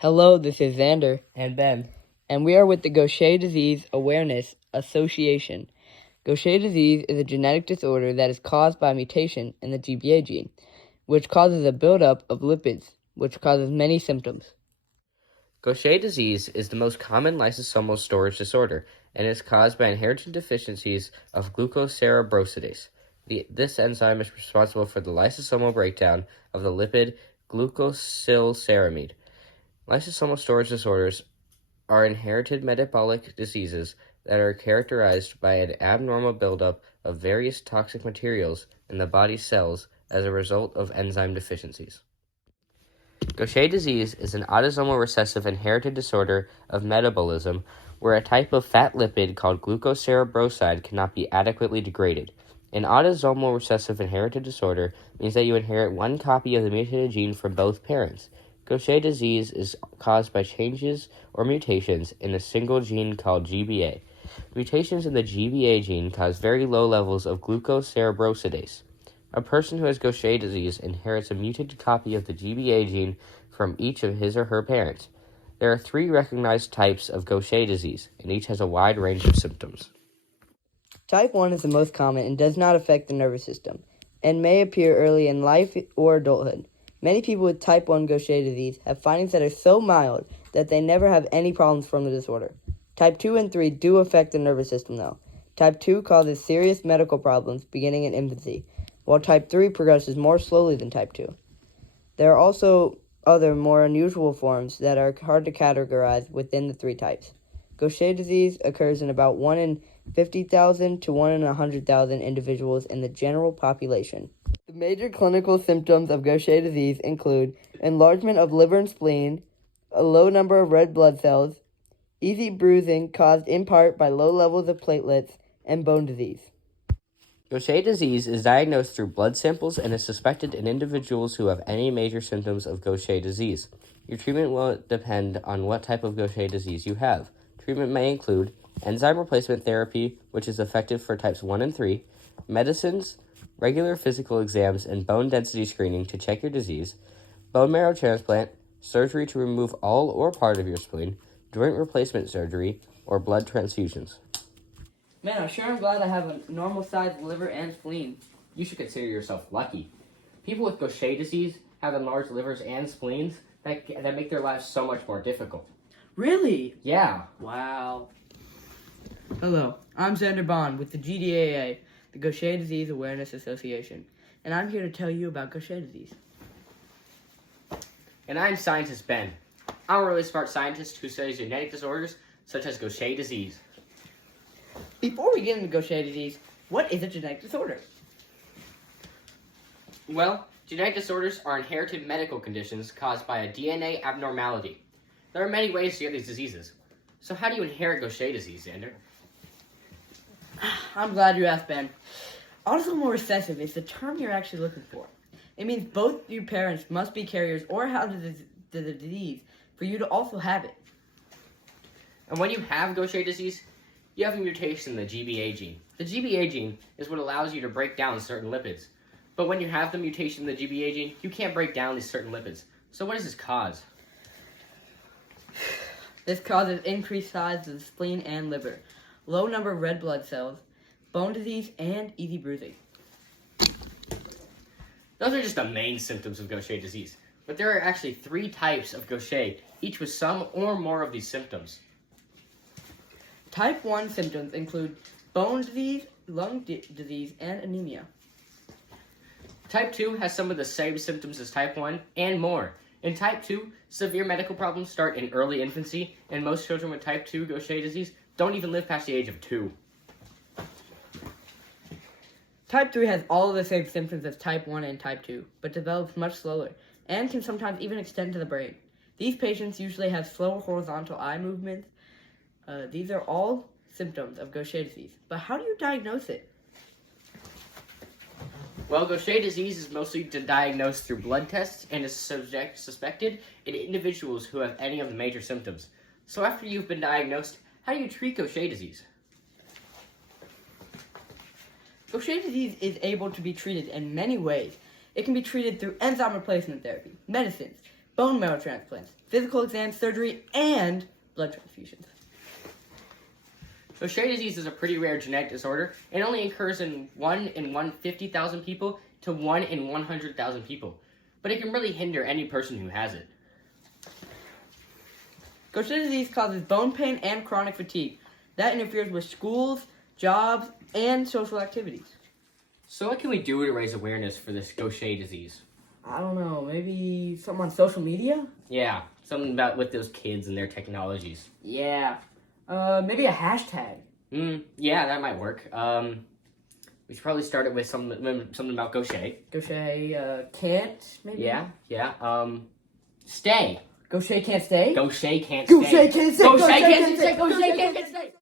Hello, this is Xander, And Ben. and we are with the Gaucher Disease Awareness Association. Gaucher disease is a genetic disorder that is caused by a mutation in the GBA gene, which causes a buildup of lipids, which causes many symptoms. Gaucher disease is the most common lysosomal storage disorder and is caused by inherited deficiencies of glucocerebrosidase. This enzyme is responsible for the lysosomal breakdown of the lipid glucosylceramide. Lysosomal storage disorders are inherited metabolic diseases that are characterized by an abnormal buildup of various toxic materials in the body's cells as a result of enzyme deficiencies. Gaucher disease is an autosomal recessive inherited disorder of metabolism where a type of fat lipid called glucocerebroside cannot be adequately degraded. An autosomal recessive inherited disorder means that you inherit one copy of the mutated gene from both parents. Gaucher disease is caused by changes or mutations in a single gene called GBA. Mutations in the GBA gene cause very low levels of glucocerebrosidase. A person who has Gaucher disease inherits a mutated copy of the GBA gene from each of his or her parents. There are 3 recognized types of Gaucher disease, and each has a wide range of symptoms. Type 1 is the most common and does not affect the nervous system, and may appear early in life or adulthood. Many people with type 1 Gaucher disease have findings that are so mild that they never have any problems from the disorder. Type 2 and 3 do affect the nervous system, though. Type 2 causes serious medical problems beginning in infancy, while type 3 progresses more slowly than type 2. There are also other more unusual forms that are hard to categorize within the 3 types. Gaucher disease occurs in about 1 in 50,000 to 1 in 100,000 individuals in the general population. The major clinical symptoms of Gaucher disease include enlargement of liver and spleen, a low number of red blood cells, easy bruising caused in part by low levels of platelets, and bone disease. Gaucher disease is diagnosed through blood samples and is suspected in individuals who have any major symptoms of Gaucher disease. Your treatment will depend on what type of Gaucher disease you have. Treatment may include enzyme replacement therapy, which is effective for types 1 and 3, medicines, regular physical exams, and bone density screening to check your disease, bone marrow transplant, surgery to remove all or part of your spleen, joint replacement surgery, or blood transfusions. Man, I'm sure I'm glad I have a normal-sized liver and spleen. You should consider yourself lucky. People with Gaucher disease have enlarged livers and spleens that make their lives so much more difficult. Really? Yeah. Wow. Hello, I'm Xander Bond with the GDAA, the Gaucher Disease Awareness Association, and I'm here to tell you about Gaucher disease. And I'm Scientist Ben. I'm a really smart scientist who studies genetic disorders such as Gaucher disease. Before we get into Gaucher disease, what is a genetic disorder? Well, genetic disorders are inherited medical conditions caused by a DNA abnormality. There are many ways to get these diseases. So how do you inherit Gaucher disease, Xander? I'm glad you asked, Ben. Autosomal recessive is the term you're actually looking for. It means both your parents must be carriers or have the disease for you to also have it. And when you have Gaucher disease, you have a mutation in the GBA gene. The GBA gene is what allows you to break down certain lipids. But when you have the mutation in the GBA gene, you can't break down these certain lipids. So what does this cause? This causes increased size of the spleen and liver, low number of red blood cells, bone disease, and easy bruising. Those are just the main symptoms of Gaucher disease. But there are actually 3 types of Gaucher, each with some or more of these symptoms. Type 1 symptoms include bone disease, lung disease, and anemia. Type 2 has some of the same symptoms as Type 1 and more. In Type 2, severe medical problems start in early infancy, and most children with Type 2 Gaucher disease don't even live past the age of 2. Type 3 has all of the same symptoms as Type 1 and Type 2, but develops much slower, and can sometimes even extend to the brain. These patients usually have slow horizontal eye movements. These are all symptoms of Gaucher disease. But how do you diagnose it? Well, Gaucher disease is mostly diagnosed through blood tests and is suspected in individuals who have any of the major symptoms. So after you've been diagnosed, how do you treat Gaucher disease? Gaucher disease is able to be treated in many ways. It can be treated through enzyme replacement therapy, medicines, bone marrow transplants, physical exams, surgery, and blood transfusions. Gaucher disease is a pretty rare genetic disorder. It only occurs in 1 in 150,000 people to 1 in 100,000 people. But it can really hinder any person who has it. Gaucher disease causes bone pain and chronic fatigue. That interferes with schools, jobs, and social activities. So what can we do to raise awareness for this Gaucher disease? I don't know, maybe something on social media? Yeah, something about with those kids and their technologies. Yeah. Maybe a hashtag. Yeah, that might work. We should probably start it with something about Gaucher. Gaucher, can't, maybe? Yeah. Stay. Gaucher can't stay? Gaucher can't Gaucher stay. can't stay! Gaucher can't stay. Gaucher can't stay.